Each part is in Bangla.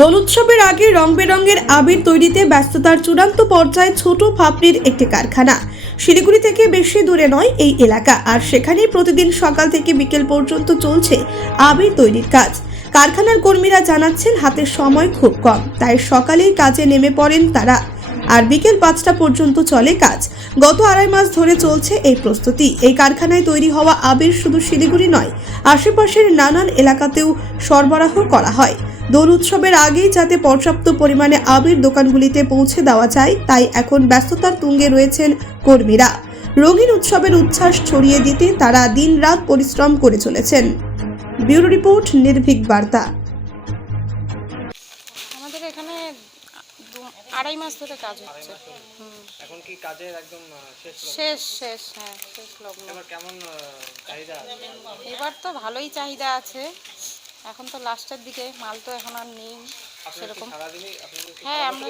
দোল উৎসবের আগে রং বেরঙের আবির তৈরিতে ব্যস্ততার চূড়ান্ত পর্যায়ে ছোট ফাপড়ির একটি কারখানা। শিলিগুড়ি থেকে বেশি দূরে নয় এই এলাকা, আর সেখানেই প্রতিদিন সকাল থেকে বিকেল পর্যন্ত চলছে আবির তৈরির কাজ। কারখানার কর্মীরা জানাচ্ছেন হাতে সময় খুব কম, তাই সকালেই কাজে নেমে পড়েন তারা, আর বিকেল 5টা পর্যন্ত চলে কাজ। গত 2.5 মাস ধরে চলছে এই প্রস্তুতি। এই কারখানায় তৈরি হওয়া আবির শুধু শিলিগুড়ি নয়, আশেপাশের নানান এলাকাতেও সরবরাহ করা হয়। দোল উৎসবের আগেই যাতে পর্যাপ্ত পরিমাণে আবির দোকানগুলিতে পৌঁছে দেওয়া যায়, তাই এখন ব্যস্ততার তুঙ্গে রয়েছেন কর্মীরা। রঙিন উৎসবের উচ্ছ্বাস ছড়িয়ে দিতে তারা দিনরাত পরিশ্রম করে চলেছেন। ব্যুরো রিপোর্ট, নির্ভীক বার্তা। আমাদের এখানে 2.5 মাস ধরে কাজ হচ্ছে। এখন কি কাজের একদম শেষ হ্যাঁ, শেষ লগ্ন। এবার কেমন চাহিদা? এবার তো ভালোই চাহিদা আছে। এখন তো লাস্টের দিকে, মাল তো এখন আর নেই সেরকম। হ্যাঁ, আমরা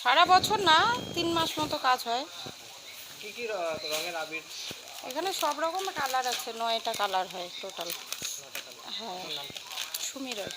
সারা বছর না, 3 মাস মতো কাজ হয়। কি কি রঙের আবির? এখানে সব রকম কালার আছে, 9টা কালার হয় টোটাল। হ্যাঁ, সুমি রয়।